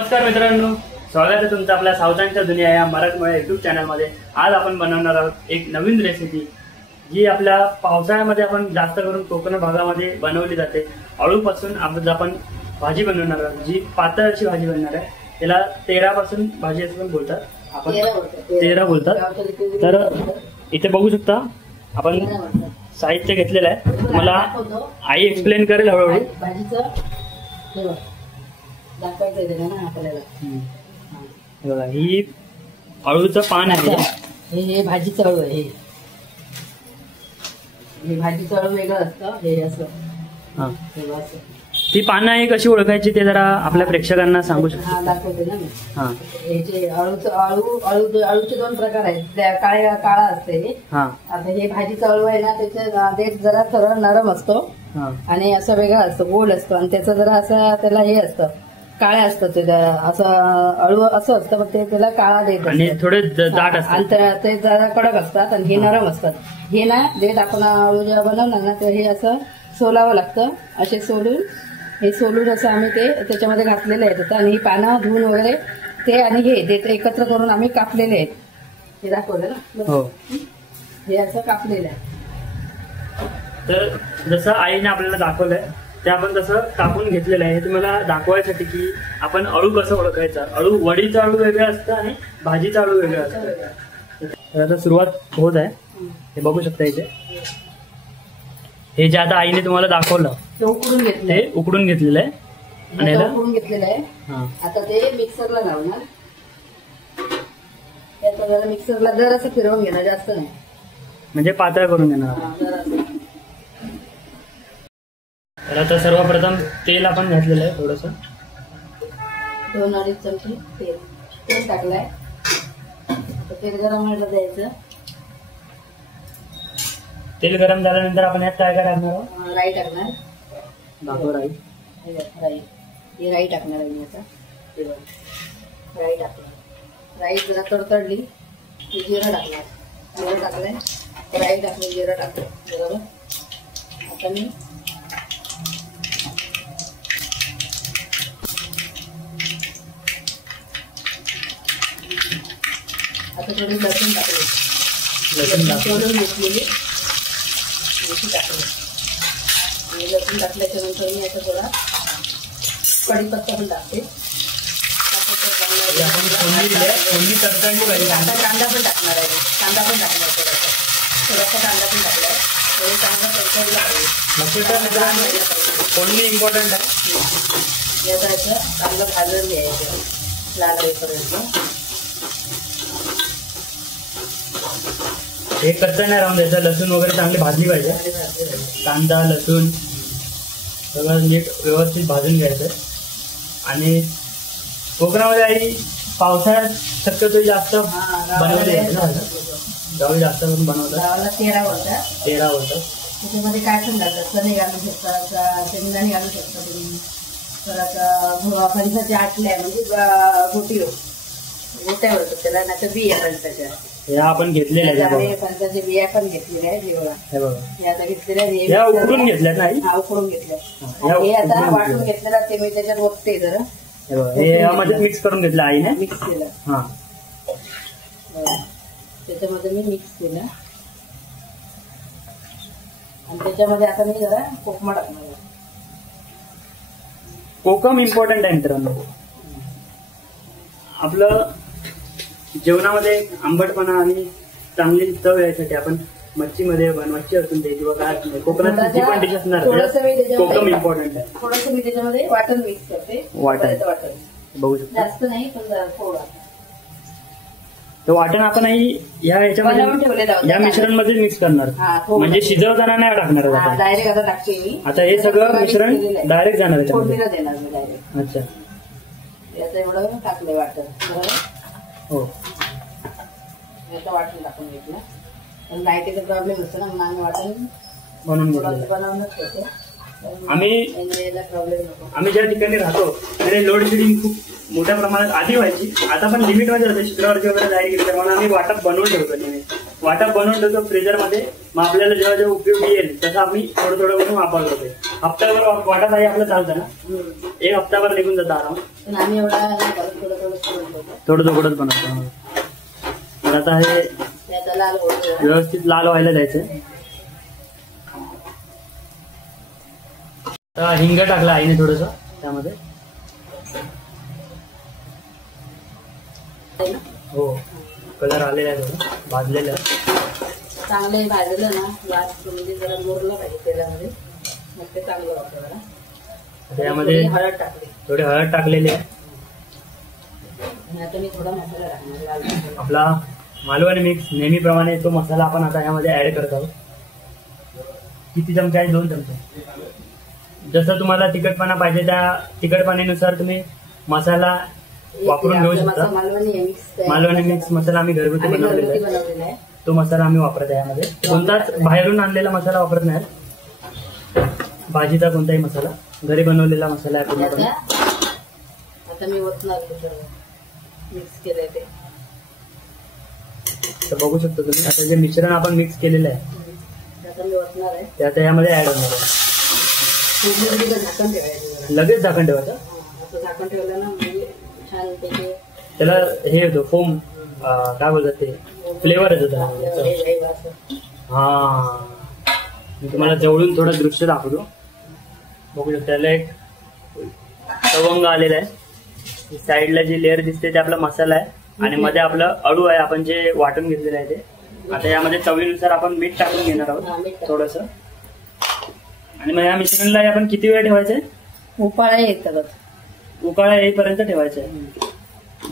नमस्कार मित्रांनो, स्वागत आहे तुमचं आपल्या सावधानच्या दुनिया या मराठमोळ्या युट्यूब चॅनलमध्ये। आज आपण बनवणार आहोत एक नवीन रेसिपी जी आपल्या पावसाळ्यामध्ये आपण जास्त करून कोकण भागामध्ये बनवली जाते। अळूपासून आपण भाजी बनवणार आहोत, जी पातळ अशी भाजी बनणार आहे। त्याला तेरापासून भाजी असं पण बोलतात, आपण तेरा बोलतात। तर इथे बघू शकता आपण साहित्य घेतलेलं आहे। मला आई एक्सप्लेन करेल हळूहळू। बघा, ही अळूचं पान आहे, हे भाजीचं अळू आहे। हे भाजीचं अळू वेगळं असतं, हे असं। ती पानं आहे कशी ओळखायची ते जरा आपल्या प्रेक्षकांना सांगू शकता? दाखवते ना मी। हे अळूचे दोन प्रकार आहेत, काळा असते। आता हे भाजीचं अळू आहे ना, त्याचे जरा सरळ नरम असतो आणि असं वेगळं असतं, गोल असतो आणि त्याचं जरा असं त्याला हे असतं, काळे असतं ते असं अळू असं असतं, पण ते त्याला काळा देत आणि थोडे दाट असतात, ते जरा कडक असतात आणि हे नरम असतात। हे ना देठ आपण अळू जेव्हा बनवणार ना, तर हे असं सोलावं लागतं। असे सोलून असं आम्ही ते त्याच्यामध्ये घातलेले आहेत आणि ही पानं धुवून वगैरे ते आणि हे देठ एकत्र करून आम्ही कापलेले आहेत। हे दाखवलं ना, हे असं कापलेलं आहे। तर जसं आईने आपल्याला दाखवलंय ते आपण तसं कापून घेतलेलं आहे। तुम्हाला दाखवायसाठी की आपण अळू कसं ओळखायचं। अळू वडीचं अळू वेगळं असतं आणि भाजीचं अळू वेगळं असतं। तर आता सुरुवात होत आहे, हे बघू शकता। इथे हे जे आता आईने तुम्हाला दाखवलं ते उकडून घेतलेलं आहे आणि उकडून घेतलेलं आहे। आता ते मिक्सरला लावणार, त्याला मिक्सरला जर असं फिरवून घेणार, जास्त नाही, म्हणजे पातळ करून घेणार। तर आता सर्वप्रथम तेल आपण घातलेलं आहे, थोडस 2-2.5 चमचे तेल टाकलंय। तेल गरम व्हायला द्यायचं। तेल गरम झाल्यानंतर आपण यात काय काय टाकणार आहोत? राई टाकणार, दाखव राई। ही राई टाकणार आहे मी आता। राई टाकणार, राई जरा तडतडली की जिरं टाकणार, जिरं टाकलंय, राई टाकली, जिरं टाकलं, बरोबर। आता मी थोडी लसूण टाकली, सोडून घेतलेली टाकली आणि लसूण टाकल्याच्या नंतर मी आता थोडा कढीपत्ता पण टाकते। कांदा पण टाकणार आहे, कांदा पण टाकणार, थोडासा कांदा पण टाकलाय, चांगला तडतडला पाहिजे। फोडणी इम्पॉर्टंट आहे, याचा चांगलं भाजून घ्यायचं लाल होईपर्यंत। हे कच्चा नाही राहून द्यायचं, लसूण वगैरे चांगली भाजली पाहिजे। कांदा लसूण सगळं नीट व्यवस्थित भाजून घ्यायचं। आणि कोकणामध्ये आई पावसाळ्यात शक्यतो जास्त बनवते, गावी जास्त करून बनवतात। तेरा बोलतात, त्याच्यामध्ये काय पण घालतात, चणे घालू शकतात, शेंगदाणे घालू शकता तुम्ही, परत फणसाच्या आटल्या म्हणजे गोट्या होतात त्याला, नाही तर बिया फणसाच्या आपण घेतलेल्या फणसाच्या बिया पण घेतलेल्या आहेत। आता घेतलेल्या उकडून घेतल्यात नाही, उकडून घेतल्या, हे आता वाटून घेतलेला ते मी त्याच्यात ओतते जरा, यामध्ये मिक्स करून घेतलं आईने, मिक्स केलं। त्याच्यामध्ये मी मिक्स केलं आणि त्याच्यामध्ये आता मी जरा कोकमा टाकणार। कोकम इम्पॉर्टंट आहे मित्रांनो। आपलं जेवणामध्ये आंबटपणा आणि चांगली चव यायसाठी आपण मच्छीमध्ये मच्छी असून दे किंवा काय कोकणात जी पण डिश असणार, कोकम इम्पॉर्टंट आहे। थोडंसं मी त्याच्यामध्ये वाटण मिक्स करते, वाटण बघू शकता, जास्त नाही पण थोडं। तर वाटण आपण याच्यामध्ये या मिश्रणमध्ये मिक्स करणार, म्हणजे शिजवताना नाही टाकणार, डायरेक्ट आता टाकते मी। आता हे सगळं मिश्रण डायरेक्ट जाणार फोडणीला देणार मी डायरेक्ट। अच्छा, याचं एवढं टाकलंय वाटण, बरोबर। हो, याचं वाटण टाकून घेतलं, पण लाईटीचा प्रॉब्लेम असतो ना, म्हणून आम्ही वाटण बनवूनच होते। आम्ही ज्या ठिकाणी राहतो तिथे लोड शेडिंग खूप मोठ्या प्रमाणात आधी व्हायची, आता पण लिमिटमध्ये होते, शुक्रवारची वगैरे जायला गेली, म्हणून आम्ही वाटप बनवून ठेवतो, फ्रीजर मध्ये मग आपल्याला जेव्हा जेव्हा उपयोगी येईल तसं आम्ही थोडं थोडं करून वापरतो ते. हप्त्याभर वाटत आहे आपलं चालतं ना, एक हप्ताभर निघून जातं आराम. पण आम्ही एवढा थोडं थोडं थोडं थोडंच बनवतो. तर आता हे त्याचा लाल होतो. व्यवस्थित लाल व्हायला द्यायचं. आता हिंग टाकला आईने थोडस त्यामध्ये. हो कलर आलेला आहे, थोडं भाजलेलं आहे. चांगलं भाजलं ना लास्ट म्हणजे जरा मुरलं पाहिजे तेलामध्ये, मग ते चांगलं वाटतं मला. त्यामध्ये हळद टाकली, थोडी हळद टाकलेली आहे. आणि आता मी थोडा मसाला टाकणार लाल. आपला मालवणी मिक्स नेहमीप्रमाणे तो मसाला आपण आता यामध्ये ऍड करत आहोत. किती चमचे आहे? 2 चमचे. जसं तुम्हाला तिखटपणा पाहिजे त्या तिखटपणानुसार तुम्ही मसाला वापरून घेऊ शकता. मालवणी मिक्स मसाला आम्ही घरगुती बनवलेला आहे, तो मसाला आम्ही वापरत आहे यामध्ये. कोणताच बाहेरून आणलेला मसाला वापरत नाही. भाजीचा कोणताही मसाला घरी बनवलेला मसाला आहे पूर्णपणे. आता मी ओतणार मिक्स केलंय ते. तर बघू शकतो तुम्ही आता जे मिश्रण आपण मिक्स केलेलं आहे आता मी ओतणार आहे, ते आता यामध्ये ऍड होणार आहे. झाकण ठेवायचं, लगेच झाकण ठेवायचं. असं झाकण ठेवलं ना म्हणजे छान त्याचे त्याला हे येतो फोम, काय बोलतात ते, फ्लेवर येतो त्याला. हा मी तुम्हाला जवळून थोडं दृश्य दाखवतो. बघू शकतो त्याला एक तवंग आलेला आहे. साईडला जी लेअर दिसते ते आपला मसाला आहे आणि मध्ये आपलं अळू आहे आपण जे वाटून घेतलेलं आहे ते. आता यामध्ये चवीनुसार आपण मीठ टाकून घेणार आहोत थोडस. आणि मग या मिश्रणला आपण किती वेळ ठेवायचंय? उपाळा येतात, उकाळा येईपर्यंत ठेवायचंय.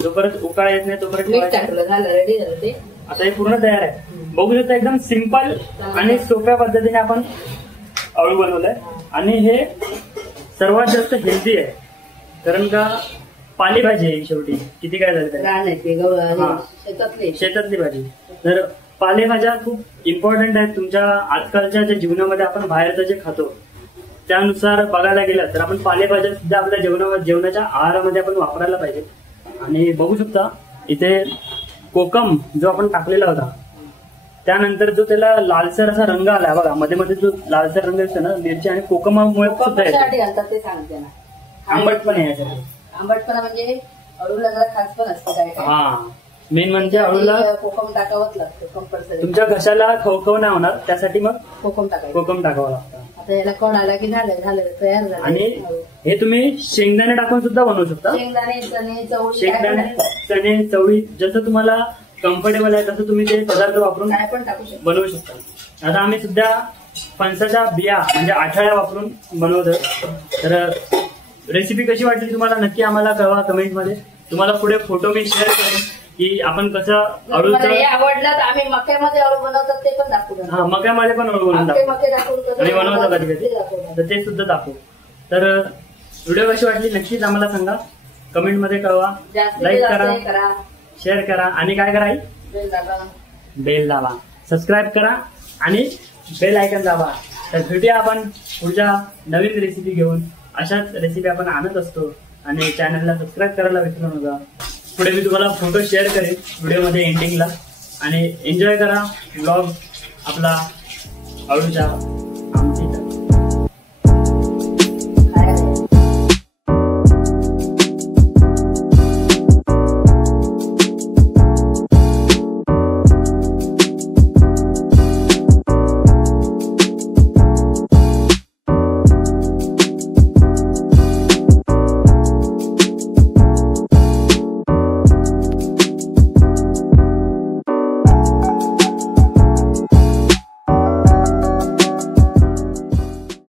जोपर्यंत उकाळा येत नाही तोपर्यंत मीठ टाकलं, झालं रेडी झालं ते. आता हे पूर्ण तयार आहे. बघू शकता एकदम सिंपल आणि सोप्या पद्धतीने आपण अळू बनवलंय. आणि हे सर्वात जास्त हेल्दी आहे, कारण का पालेभाजी आहे शेवटी. किती काय झालं शेतातली भाजी. तर पालेभाज्या खूप इम्पॉर्टंट आहेत तुमच्या आजकालच्या ज्या जीवनामध्ये. आपण बाहेरचं जे खातो त्यानुसार बघायला गेलं तर आपण पालेभाज्या सुद्धा आपल्या जेवणाच्या आहारामध्ये आपण वापरायला पाहिजे. आणि बघू शकता इथे कोकम जो आपण टाकलेला होता त्यानंतर जो त्याला लालसर असा रंग आला बघा, मध्ये मध्ये जो लालसर रंग असतो ना मिरची आणि कोकमामुळे सुद्धा घालतात ते सांगते ना. आंबट पण आहे याच्यामध्ये. आंबटपणा म्हणजे अळूला जरा खास पण असतं काय काय. हा मेन म्हणजे अळूला कोकम टाकावंच लागतं कंपल्सरी. तुमच्या घशाला खवखव नाही होणार त्यासाठी मग कोकम टाकायचं. कोकम टाकावं लागतं. आता याला कोण आला की झालं तयार झालं. आणि हे तुम्ही शेंगदाणे टाकून सुद्धा बनवू शकता. शेंगदाणे चणे चवळी जसं तुम्हाला कम्फर्टेबल आहे तसं तुम्ही ते पदार्थ वापरून काय पण टाकू शकता, बनवू शकता. आता आम्ही सुद्धा फणसाच्या बिया म्हणजे आठळ्या वापरून बनवतोय. तर रेसिपी कशी वाटली तुम्हाला नक्की आम्हाला कळवा कमेंटमध्ये. तुम्हाला पुढे फोटो मी शेअर करेन की आपण कसं अळूचं आवडलं तर आम्ही मक्यामध्ये अळू बनवतात ते पण दाखवू. हा मक्यामध्ये पण अळू बनवून दाखवू आणि बनवतो कधी कधी तर ते सुद्धा दाखवू. तर व्हिडिओ कशी वाटली नक्कीच आम्हाला सांगा, कमेंटमध्ये कळवा. लाईक करा, शेअर करा आणि काय करा बेल दाबा, सबस्क्राईब करा आणि बेल आयकॉन दाबा. तर भेटूया आपण पुढच्या नवीन रेसिपी घेऊन. अशाच रेसिपी आपण आणत असतो आणि चॅनलला सबस्क्राईब करायला विसरू नका. पुढे मी तुम्हाला फोटो शेअर करेन व्हिडिओमध्ये एंडिंगला. आणि एन्जॉय करा व्लॉग आपला अळूचा.